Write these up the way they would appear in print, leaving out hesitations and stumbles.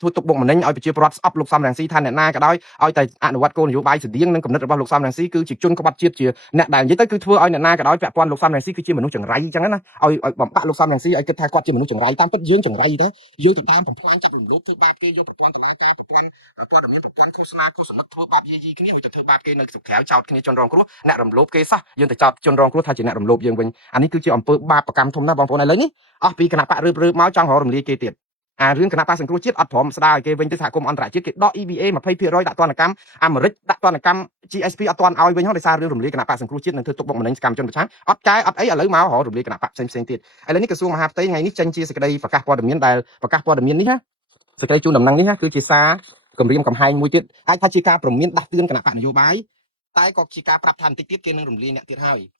ធ្វើទុកបុកម្នេញឲ្យប្រជាពលរដ្ឋស្អប់លោកសំរងស៊ីថាអ្នកណាក៏ដោយឲ្យតែអនុវត្តគោលនយោបាយស្តៀងនឹងគំនិតរបស់លោកសំរងស៊ីគឺជាជនក្បត់ជាតិជាអ្នកដែលនិយាយទៅគឺធ្វើឲ្យអ្នកណាក៏ដោយពាក់ព័ន្ធលោកសំរងស៊ីគឺជាមនុស្សចង្រៃអញ្ចឹងណាឲ្យបំផាក់លោកសំរងស៊ីឲ្យគិតថាគាត់ជាមនុស្សចង្រៃតាមពិតយើងចង្រៃទៅយើងទៅតាមបំផ្លាញចាប់រំលោភធ្វើបាបគេយកប្រព័ន្ធតុលាការប្រព័ន្ធព័ត៌មានប្រព័ន្ធឃោសនាឃោសនាធ្វើបាបយាយីគ្នាឲ្យទៅធ្វើបាបគេនៅស្រុកក្រៅចោតគ្នាជនរងគ្រោះអ្នករំលោភគេសោះយើងទៅចោតជនរងគ្រោះថាជាអ្នករំលោភយើងវិញអានេះគឺជាអំពើបាបកម្មធំណាស់បងប្អូនឥឡូវនេះអស់ពីគណៈបករើបមកចង់រំលាយគេទៀតរឿងគណៈបកសង្គ្រោះជាតិអត់ព្រមស្ដារឲ្យគេវិញទៅសហគមន៍អន្តរជាតិគេដក EBA 20%ដាក់ទណ្ឌកម្មអាមេរិកដាក់ទណ្ឌកម្ម GSP អត់ទាន់ឲ្យវិញហ្នឹងដោយសាររឿងរំលាយគណៈបកសង្គ្រោះជាតិនិងធ្វើទុកបុកម្នេញសកម្មជនប្រឆាំងអត់កែអត់អីឥឡូវមករំលាយគណៈបកផ្សេងទៀតឥឡូវនេះក្រសួងមហាផ្ទៃថ្ងៃនេះចេញជាសេចក្តីប្រកាសព័ត៌មានដែលប្រកាសព័ត៌មាននេះណាសេចក្តីជូនដំណឹងនេះណាគឺជាសារគម្រាមកំហែងមួយទៀតអាចថាជាការព្រមានដាស់តឿនគណៈបកនយោបាយតែក៏ជាការប្រាប់ថាបន្តិចទៀតគេនឹងរំលាយអ្នកទៀតហើយ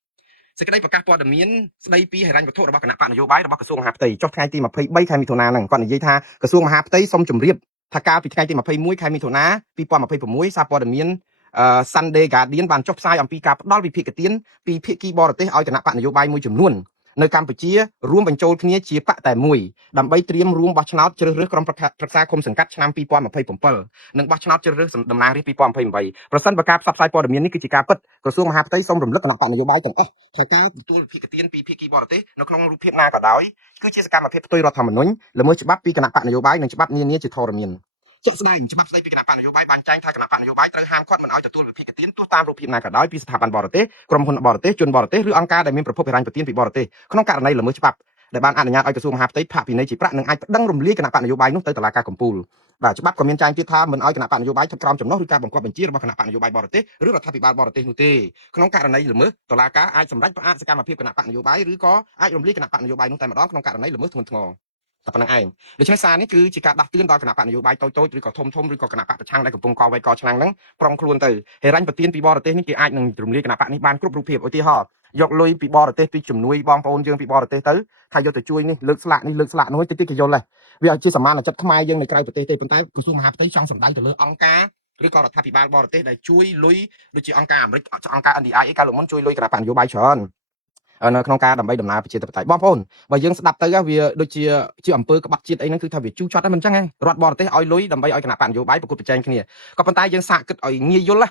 សេចក្តីប្រកាសព័ត៌មានស្តីពីហិរញ្ញវត្ថុរបស់គណៈបកនយោបាយរបស់ក្រសួងមហាផ្ទៃចុះថ្ងៃទី23ខែមិថុនាហ្នឹងគាត់និយាយថាក្រសួងមហាផ្ទៃសូមជម្រាបថាកាលពីថ្ងៃទី21ខែមិថុនា2026សារព័ត៌មាន Sunday Guardian បានចុះផ្សាយអំពីការផ្ដល់វិភាគទានពីភាគីបរទេសឲ្យគណៈបកនយោបាយមួយចំនួននៅកម្ពុជារួមបញ្ចូលគ្នាជាបកតែមួយដើម្បីត្រៀមរួមបោះឆ្នោតជ្រើសរើសក្រុមប្រឹក្សាគុំសង្កាត់ឆ្នាំ2027និងបោះឆ្នោតជ្រើសរើសតំណាងរាស្ត្រ2028ប្រសិនបើការផ្សព្វផ្សាយព័ត៌មាននេះគឺជាការពិតក្រសួងមហាផ្ទៃសូមរំលឹកគណៈបកនយោបាយទាំងអស់ថាការទទួលវិភាគទានពីភាគីបរទេសនៅក្នុងរូបភាពណាក៏ដោយគឺជាសកម្មភាពផ្ទុយរដ្ឋធម្មនុញ្ញល្មើសច្បាប់ពីគណៈបកនយោបាយនិងច្បាប់នានាជាធរមានជាក់ស្ដែងច្បាប់ស្តីពីគណៈបកនយោបាយបានចែងថាគណៈបកនយោបាយត្រូវហាមឃាត់មិនឲ្យទទួលវិភាគទានទោះតាមរូបភាពណាក៏ដោយពីស្ថាប័នបរទេសក្រុមហ៊ុនបរទេសជនបរទេសឬអង្គការដែលមានប្រភពហិរញ្ញប្បទានពីបរទេសក្នុងករណីល្មើសច្បាប់ដែលបានអនុញ្ញាតឲ្យក្រសួងមហាផ្ទៃផាកពិន័យជាប្រាក់និងអាចប្តឹងរំលាយគណៈបកនយោបាយនោះទៅតុលាការកំពូលបាទច្បាប់ក៏មានចែងទៀតថាមិនឲ្យគណៈបកនយោបាយធ្វើក្រោមចំណុះឬការបង្គាប់បញ្ជារបស់គណៈបកនយោបាយបរទេសឬរដ្ឋាភិបាលបរទេសនោះទេក្នុងករណីល្មើសតុលាការអាចសម្រេចផ្អាកសកម្មភាពគណៈបកនយោបាយឬក៏អាចរំលាយគណៈបកនយោបាយនោះតែម្ដងក្នុងករណីល្មើសធ្ងន់ធ្ងរតែប៉ុណ្្នឹងឯងដូច្នេះសារនេះគឺជាការដាស់តឿនដល់គណៈបកនយោបាយតូចៗឬក៏ធំៗឬក៏គណៈបកប្រឆាំងដែលកំពុងកវែកកឆ្នាំងហ្នឹងប្រុងខ្លួនទៅហេរញ្ញប្បទានពីបរទេសនេះគេអាចនឹងរំលាយគណៈបកនេះបានគ្រប់រូបភាពឧទាហរណ៍យកលុយពីបរទេសពីជំនួយបងប្អូនយើងពីបរទេសទៅថាយកទៅជួយនេះលើកស្លាកនេះលើកស្លាកនោះតិចគេយល់ដែរវាជាសមានចិត្តខ្មែរយើងនៅក្រៅប្រទេសទេប៉ុន្តែក្រសួងមហាផ្ទៃចង់សម្ដៅទៅលើអង្គការឬក៏រដ្ឋាភិបាលបរទេសដែលជួយលុយដូចជាអង្គការអាមេរិកអង្គការ NDI ឯកាលមុនជួយលុយគណៈបកនយោបាយច្រើននៅក្នុងការដើម្បីដំណើរប្រជាធិបតេយ្យបងប្អូនបើយើងស្ដាប់ទៅវាដូចជាអំពើក្បត់ជាតិអីហ្នឹងគឺថាវាជូរចត់ហ្នឹងមិនអញ្ចឹងទេរដ្ឋបរទេសឲ្យលុយដើម្បីឲ្យគណៈបកនយោបាយប្រកួតប្រជែងគ្នាក៏ប៉ុន្តែយើងសាកគិតឲ្យងាយយល់ណា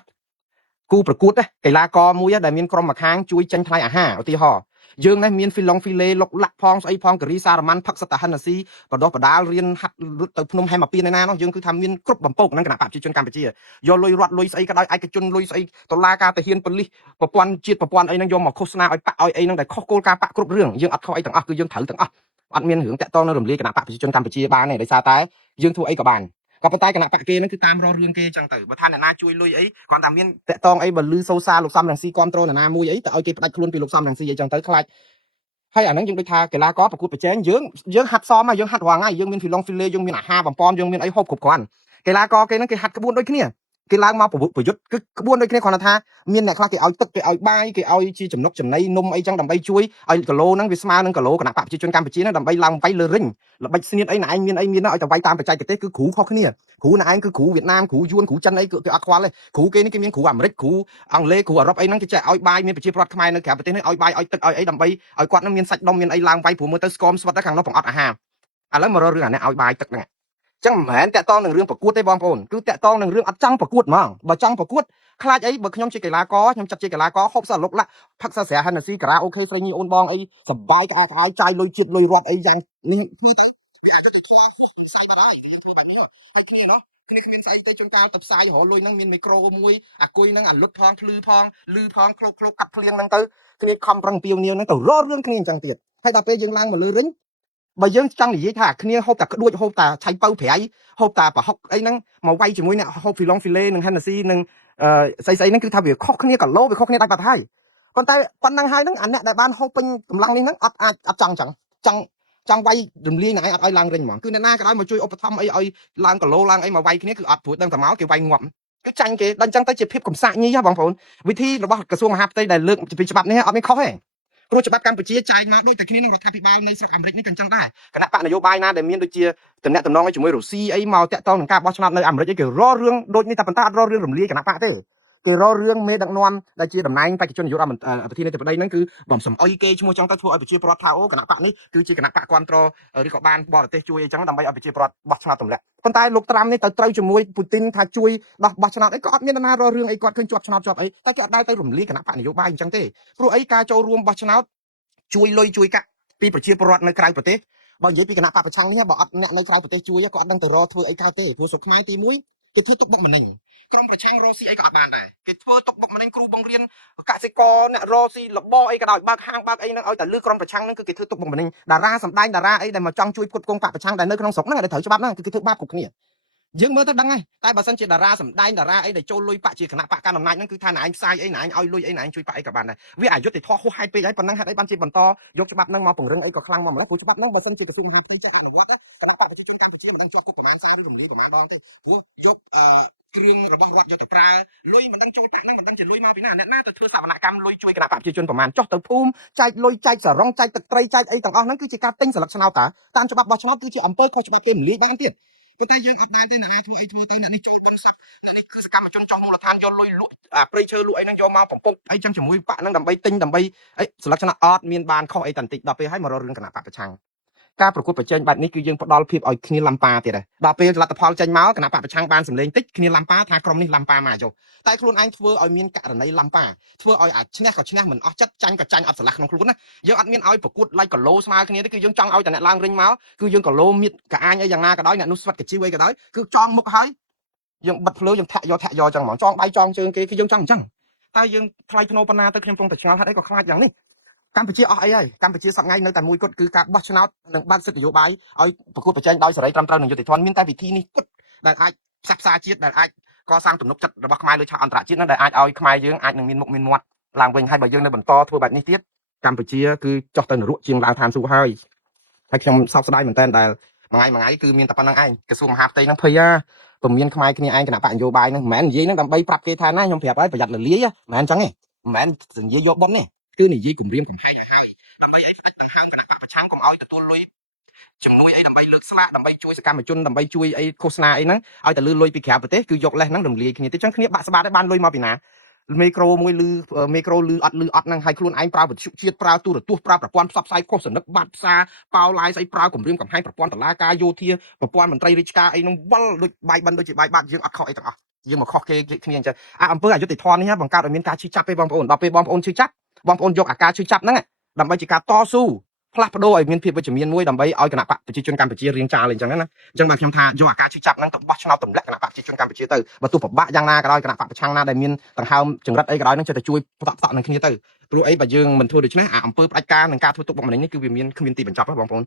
គូប្រកួតកីឡាករមួយដែលមានក្រុមម្ខាងជួយចេញថ្លៃអាហារឧទាហរណ៍យើងនេះមានហ្វីឡុងហ្វីលេលុកលាក់ផងស្អីផងការីសារ៉ាម៉ាន់ផឹកសិតតាហិនស៊ីបដោះបដាលរៀនហាត់រត់ទៅភ្នំហែមពីណានោះយើងគឺថាមានគ្រប់បំពកនឹងគណៈបកប្រជាជនកម្ពុជាយកលុយរត់លុយស្អីក៏ដោយឯកជនលុយស្អីដុល្លារការទាហានប៉ូលីសប្រព័ន្ធជាតិប្រព័ន្ធអីហ្នឹងយកមកឃោសនាឲ្យបាក់ឲ្យអីហ្នឹងដែលខុសគោលការណ៍បាក់គ្រប់រឿងយើងអត់ខុសអីទាំងអស់គឺយើងត្រូវទាំងអស់អត់មានរឿងតាក់ទងនឹងរំលាយគណៈបកប្រជាជនកម្ពុជាបានទេដោយសារតែយើងធ្វើអីក៏បានក៏ប៉ុន្តែគណៈបកគេហ្នឹងគឺតាមរករឿងគេអញ្ចឹងទៅបើថាអ្នកណាជួយលុយអីគាត់ថាមានតាក់ទងអីបើលឺសូសាលោកសំរងស៊ីគ្រប់គ្រងអ្នកណាមួយអីទៅឲ្យគេផ្ដាច់ខ្លួនពីលោកសំរងស៊ីអីចឹងទៅខ្លាចហើយអាហ្នឹងយើងដូចថាកីឡាករប្រកួតប្រជែងយើងហាត់សមហើយយើងហាត់រាល់ថ្ងៃយើងមានហ្វីឡុងហ្វីលេយើងមានអាហារបំពន់យើងមានអីហូបគ្រប់គ្រាន់កីឡាករគេហ្នឹងគេហាត់ក្បួនដូចគ្នាគេឡើងមកប្រយុទ្ធគឺក្បួនដូចគ្នាគ្រាន់តែថាមានអ្នកខ្លះគេឲ្យទឹកគេឲ្យបាយគេឲ្យជាចំណុកចំណីនំអីចឹងដើម្បីជួយឲ្យគីឡូហ្នឹងវាស្មើនឹងគីឡូគណៈបកប្រជាជនកម្ពុជាហ្នឹងដើម្បីឡើងវាយលើរិញល្បិចស្នៀតអីណែឯងមានអីមានឲ្យតែវាយតាមបច្ចេកទេសគឺគ្រូខុសគ្នាគ្រូណែឯងគឺគ្រូវៀតណាមគ្រូយួនគ្រូចិនអីគេអត់ខ្វល់ទេគ្រូគេនេះគេមានគ្រូអាមេរិកគ្រូអង់គ្លេសគ្រូអឺរ៉ុបអីហ្នឹងគេចេះឲ្យបាយមានប្រជាពលរដ្ឋខ្មែរនៅក្រៅប្រទេសនេះឲ្យបាយឲ្យទឹកឲ្យអីដើម្បីឲ្យគាត់ហ្នឹងមានសាច់ដុំមានអីឡើងវាយព្រោះមើលទៅស្គមស្វិតទៅខាងនោះបង្អត់អាហារឥឡូវមករករឿងអានេះឲ្យបាយទឹកហ្នឹងចឹងមិនមែនតាក់ទងនឹងរឿងប្រកួតទេបងប្អូនគឺតាក់ទងនឹងរឿងអត់ចង់ប្រកួតហ្មងបើចង់ប្រកួតខ្លាចអីបើខ្ញុំជាកីឡាករខ្ញុំចាត់ជាកីឡាករហូបសាឡុកឡាក់ផឹកសាស្រាហានស៊ីការ៉ាអូខេស្រីញីអូនបងអីសបាយក្អាកក្អាយចាយលុយជាតិលុយរត់អីយ៉ាងនេះគឺផ្សាយបាត់ហើយគេធ្វើបែបនេះតែគ្នាណោះគ្នាគ្មានស្អីទេជួនកាលទៅផ្សាយរលុយហ្នឹងមានមីក្រូមួយអាគុយហ្នឹងអាលុតផងភ្លឺផងលឺផងឃ្លោកឃ្លោកកាត់ភ្លៀងហ្នឹងទៅគ្នាខំប្រឹងពីវនាវហ្នឹងទៅរករឿងគ្នាអញ្ចឹងទៀតហើយដល់ពេលយើងឡើងមកលើរិញបើយើងចង់និយាយថាគ្នាហូបតែក្ដួចហូបតែឆៃពៅប្រៃហូបតែប្រហុកអីហ្នឹងមកវាយជាមួយអ្នកហូបហ្វីឡុងហ្វីលេនិងហេនស៊ីនិងស្អីស្អីហ្នឹងគឺថាវាខុសគ្នាគីឡូវាខុសគ្នាដាច់បាត់ហើយប៉ុន្តែប៉ុណ្ណឹងហើយហ្នឹងអាអ្នកដែលបានហូបពេញកម្លាំងនេះហ្នឹងអត់អាចអត់ចង់ចង់វាយរំលាយណែអត់ឲ្យឡើងរិញហ្មងគឺអ្នកណាក៏ដោយមកជួយឧបត្ថម្ភអីឲ្យឡើងគីឡូឡើងអីមកវាយគ្នាគឺអត់ព្រោះដឹងតែមកគេវាយងាប់គឺចាញ់គេដល់អញ្ចឹងទៅជាភាពកំសាកញីហ៎បងប្អូនវិធីរបស់ក្រសួងមហាផ្ទៃដែលលើកពីច្បាប់នេះអត់មានខុសទេព្រោះច្បាប់កម្ពុជាចែងមកដូចតែគ្នានឹងរដ្ឋាភិបាលនៃស្រុកអាមេរិកនេះក៏អញ្ចឹងដែរគណៈបកនយោបាយណាដែលមានដូចជាតំណែងតំណងជាមួយរុស្ស៊ីអីមកតាក់ទងនឹងការបោះឆ្នោតនៅអាមេរិកអីគេរករឿងដូចនេះតែប៉ុន្តែអត់រករឿងរំលាយគណៈបកទេ គេរករឿងមេដឹកនាំដែលជាតំណែងបេក្ខជននាយករដ្ឋមន្ត្រីប្រធានាធិបតីហ្នឹងគឺបំសំអុយគេឈ្មោះចឹងទៅធ្វើឲ្យប្រជាពលរដ្ឋថាអូគណៈបកនេះគឺជាគណៈបកគ្រប់គ្រងឬក៏បានបរទេសជួយអីចឹងដើម្បីឲ្យប្រជាពលរដ្ឋបោះឆ្នោតទម្លាក់ប៉ុន្តែលោកត្រាំនេះទៅត្រូវជាមួយពូទីនថាជួយបោះឆ្នោតអីក៏អត់មាននរណារករឿងអីគាត់ឃើញជាប់ឆ្នោតជាប់អីតែគេអត់ដែរទៅរំលាយគណៈបកនយោបាយអញ្ចឹងទេព្រោះអីការចូលរួមបោះឆ្នោតជួយលុយជួយកាក់ពីប្រជាពលរដ្ឋនៅក្រៅប្រទេសបើនិយាយពីគណៈបកប្រឆាំងនេះបើអត់អ្នកនៅក្រៅប្រទេសជួយក៏អត់ដឹងទៅរកធ្វើអីកើតទេព្រោះសុខខ្មែរទី1គេធ្វើទុកបុកម្នេញក្រុមប្រឆាំងរកស៊ីអីក៏អត់បានដែរគេធ្វើទុកបុកម្នេញគ្រូបង្រៀនកសិករអ្នករកស៊ីលបអីក៏ដោយបើកហាងបើកអីហ្នឹងឲ្យតែលឺក្រុមប្រឆាំងហ្នឹងគឺគេធ្វើទុកបុកម្នេញតារាសម្ដែងតារាអីដែលមកចង់ជួយផ្គត់ផ្គង់បកប្រឆាំងដែលនៅក្នុងស្រុកហ្នឹងដែលត្រូវច្បាប់ហ្នឹងគឺគេធ្វើបាបគ្រប់គ្នាយើងមើលទៅដឹងហើយតែបើសិនជាតារាសម្ដែងតារាអីដែលចូលលុយបាក់ជាគណៈបកកណ្ដាលអំណាចហ្នឹងគឺថាណែឯងផ្សាយអីណែឯងឲ្យលុយអីណែឯងជួយបាក់អីក៏បានដែរវាអយុត្តិធម៌ហួសហេតុពេកហើយប៉ុណ្ណឹងហេតុអីបានជាបន្តយកច្បាប់ហ្នឹងមកពង្រឹងអីក៏ខ្លាំងមកម្ល៉េះព្រោះច្បាប់ហ្នឹងបើសិនជាក្រសួងមហាផ្ទៃចេះអនុវត្តគណៈបកប្រជាជនកម្ពុជាមិនដឹងជាប់គុកប្រមាណ40ឬរំលាយប្រមាណដងទេព្រោះយកគ្រឿងរបស់រដ្ឋយកទៅប្រើលុយមិនដឹងចូលតាក់ហ្នឹងមិនដឹងជាលុយមកពីណាអ្នកណាទៅធ្វើសវនកម្មលុយជួយគណៈបកប្រជាជនប្រមាណចុះទៅភូមិចែកលុយចែកសរងចែកទឹកត្រីចែកអីទាំងអស់ហ្នឹងគឺជាការទិញស្លឹកឆ្នោតតាមច្បាប់បោះឆ្នោតគឺជាអំពើខុសច្បាប់គេមិនលាយបានទៀតប៉ុន្តែយើងអត់បានទេអ្នកណាធ្វើអីធ្វើទៅអ្នកនេះចូលទុនស័ព្ទអ្នកនេះគឺសកម្មជនចុះមូលដ្ឋានយកលុយលក់ព្រៃឈើលក់អីហ្នឹងយកមកបំពុកអីចឹងជាមួយបាក់ហ្នឹងដើម្បីទិញដើម្បីអីស្លឹកឆ្នោតអត់មានបានខុសអីតន្តិចដល់ពេលឲ្យមករករឿងគណៈបកប្រឆាំងការប្រកួតប្រជែងបែបនេះគឺយើងផ្ដល់ភាពឲ្យគ្នាឡំប៉ាទៀតដែរដល់ពេលលទ្ធផលចេញមកគណៈបកប្រឆាំងបានសម្លេងតិចគ្នាឡំប៉ាថាក្រុមនេះឡំប៉ាមកចុះតែខ្លួនឯងធ្វើឲ្យមានករណីឡំប៉ាធ្វើឲ្យអាឈ្នះក៏ឈ្នះមិនអស់ចិត្តចាញ់ក៏ចាញ់អត់ស្រឡះក្នុងខ្លួនណាយើងអត់មានឲ្យប្រកួត like គីឡូស្មើគ្នាទេគឺយើងចង់ឲ្យតែអ្នកឡើងរិញមកគឺយើងគីឡូមៀតកាអាញអីយ៉ាងណាក៏ដោយអ្នកនោះស្វិតកាជីវអីក៏ដោយគឺចងមុខហើយយើងបិទភ្លើយើងធាក់យកចឹងហ្មងចងដៃចងជើងគេគឺយើងចង់អញ្ចឹងតែយើងថ្លៃធ្នូប៉ុណ្ណាទៅខ្ញុំកំពុងតែឆ្ងល់ហេតុអីក៏ខ្លាចយ៉ាងនេះកម្ពុជាអស់អីហើយកម្ពុជាសប្តាហ៍នៅតែមួយគត់គឺការបោះឆ្នោតនិងបានសិទ្ធិនយោបាយឲ្យប្រកួតប្រជែងដោយសេរីត្រឹមត្រូវនិងយុត្តិធម៌មានតែវិធីនេះគត់ដែលអាចផ្សះផ្សាជាតិដែលអាចកសាងទំនុកចិត្តរបស់ខ្មែរលើឆាកអន្តរជាតិនោះដែលអាចឲ្យខ្មែរយើងអាចនឹងមានមុខមានមាត់ឡើងវិញហើយបើយើងនៅបន្តធ្វើបែបនេះទៀតកម្ពុជាគឺចុះទៅនរកជាងឡើងឋានសួគ៌ហើយខ្ញុំសោកស្ដាយមែនតើដែលមួយថ្ងៃគឺមានតែប៉ុណ្្នឹងឯងក្រសួងមហាផ្ទៃហ្នឹងភ័យពុំមានខ្មែរគ្នាឯងគណៈបកនយោបាយហ្នឹងមិនមែននិយាយហ្នឹងដើម្បីប្រាប់គេថាណាខ្ញុំប្រាប់ហើយប្រយ័ត្នលលាយមិនមែនអញ្ចឹងទេមិនមែននិយាយយកបុណ្យទេគឺនិយាយគម្រាមកំហែងដើម្បីឲ្យផ្ដាច់ដង្ហើមគណៈបកប្រឆាំងកុំឲ្យទទួលលុយជំនួយអីដើម្បីលើកស្លាកដើម្បីជួយសកម្មជនដើម្បីជួយអីឃោសនាអីហ្នឹងឲ្យតែលឺលុយពីក្រៅប្រទេសគឺយកលេសហ្នឹងរំលាយគ្នាទៅចឹងគ្នាបាក់ស្បាតឲ្យបានលុយមកពីណាមេក្រូមួយលឺមេក្រូលឺអត់ហ្នឹងឲ្យខ្លួនឯងប្រើវិទ្យុជាតិប្រើទូរទស្សន៍ប្រើប្រព័ន្ធផ្សព្វផ្សាយខុសសនិកបាត់ផ្សារប៉ោឡាយស្អីប្រើគម្រាមកំហែងប្រព័ន្ធតុលាការយោធាប្រព័ន្ធមន្ត្រីរាជការអីហ្នឹងវល់ដូចបាយបិណ្ឌដូចជាបាយបាត់យើងអត់ខុសអីទាំងអស់យើងមកខុសគេគ្នាអញ្ចឹងអំពើអយុត្តិធម៌នេះបង្កើតឲ្យមានការឈឺចាប់ទេបងប្អូនដល់ពេលបងប្អូនឈឺចាប់បងប្អូនយកអាការឈឺចាប់ហ្នឹងដើម្បីជាការតស៊ូផ្លាស់ប្ដូរឲ្យមានភាពវិជ្ជមានមួយដើម្បីឲ្យគណៈបកប្រជាជនកម្ពុជារៀងចាលអញ្ចឹងណាអញ្ចឹងបាទខ្ញុំថាយកអាការឈឺចាប់ហ្នឹងទៅបោះឆ្នោតទម្លាក់គណៈបកប្រជាជនកម្ពុជាទៅបើទោះពិបាកយ៉ាងណាក៏ដោយគណៈបកប្រឆាំងណាដែលមានដង្ហើមចង្រិតអីក៏ដោយហ្នឹងចេះតែជួយផ្សព្វផ្សាយនឹងគ្នាទៅព្រោះអីបើយើងមិនធ្វើដូច្នេះអាអំពើផ្ដាច់ការនិងការធ្វើទុកបុកម្នេញនេះគឺវាមានគ្មានទីបញ្ចប់បងប្អូន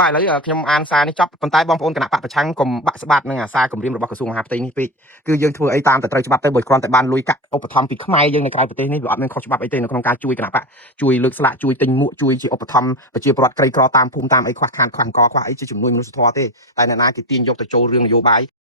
បាទឥឡូវខ្ញុំអានសារនេះចប់ប៉ុន្តែបងប្អូនគណៈបកប្រឆាំងកុំបាក់ស្បាតនឹងអាសារគម្រាមរបស់ក្រសួងមហាផ្ទៃនេះពេកគឺយើងធ្វើអីតាមតែត្រូវច្បាប់ទៅបើគ្រាន់តែបានលុយកាក់ឧបត្ថម្ភពីខ្មែរយើងនៅក្រៅប្រទេសនេះវាអត់មានខុសច្បាប់អីទេនៅក្នុងការជួយគណៈបកជួយលើកស្លាកជួយទិញមួកជួយជាឧបត្ថម្ភប្រជាពលរដ្ឋក្រីក្រតាមភូមិតាមអីខ្វះខាតខ្វះអង្គខ្វះអីជាជំនួយមនុស្សធម៌ទេតែអ្នកណាគេទាញយកទៅចូលរឿងនយោបាយ